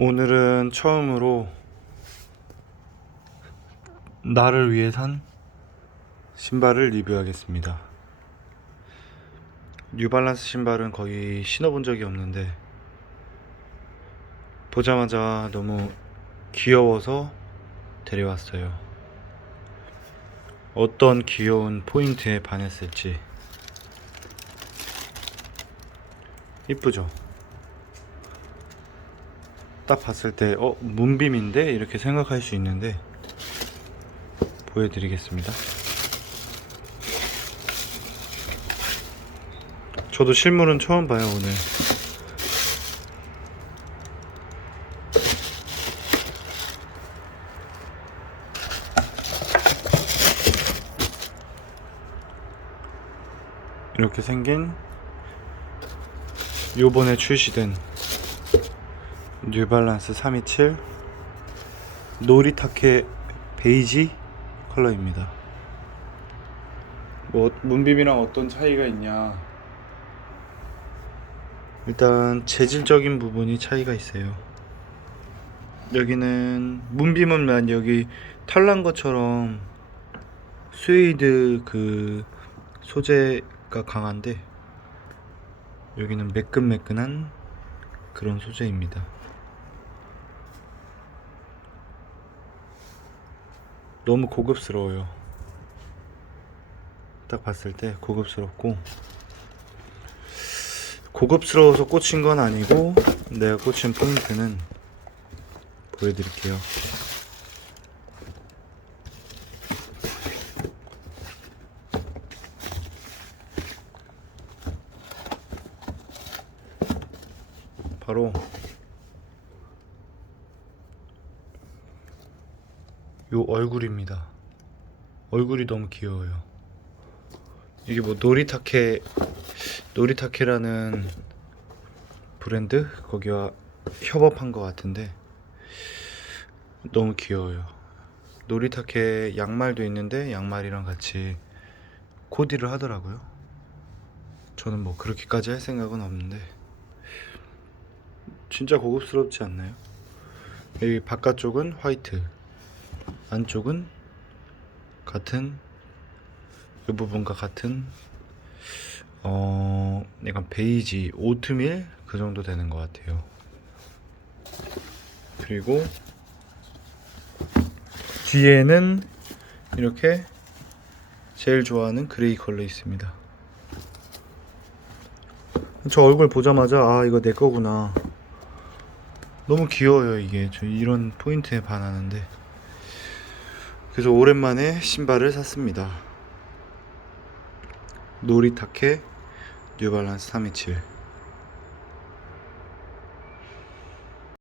오늘은 처음으로 나를 위해 산 신발을 리뷰하겠습니다. 뉴발란스 신발은 거의 신어본 적이 없는데 보자마자 너무 귀여워서 데려왔어요. 어떤 귀여운 포인트에 반했을지 이쁘죠? 딱 봤을 때, 어, 문빔인데? 이렇게 생각할 수 있는데, 보여드리겠습니다. 저도 실물은 처음 봐요, 오늘. 이렇게 생긴 요번에 출시된 뉴발란스 327 노리타케 베이지 컬러입니다. 뭐 문빔이랑 어떤 차이가 있냐? 일단 재질적인 부분이 차이가 있어요. 여기는 문빔은 만 여기 털난 것처럼 스웨이드 그 소재가 강한데 여기는 매끈매끈한 그런 소재입니다. 너무 고급스러워요. 딱 봤을 때 고급스럽고 고급스러워서 꽂힌 건 아니고 내가 꽂힌 포인트는 보여드릴게요. 바로 요 얼굴입니다. 얼굴이 너무 귀여워요. 이게 뭐 노리타케 노리타케라는 브랜드 거기와 협업한 것 같은데 너무 귀여워요. 노리타케 양말도 있는데 양말이랑 같이 코디를 하더라고요. 저는 뭐 그렇게까지 할 생각은 없는데 진짜 고급스럽지 않나요? 여기 바깥쪽은 화이트, 안쪽은 같은 이 부분과 같은 어 약간 베이지 오트밀 그 정도 되는 것 같아요. 그리고 뒤에는 이렇게 제일 좋아하는 그레이 컬러 있습니다. 저 얼굴 보자마자 아 이거 내 거구나. 너무 귀여워요 이게 저 이런 포인트에 반하는데 그래서 오랜만에 신발을 샀습니다. 노리타케 뉴발란스 327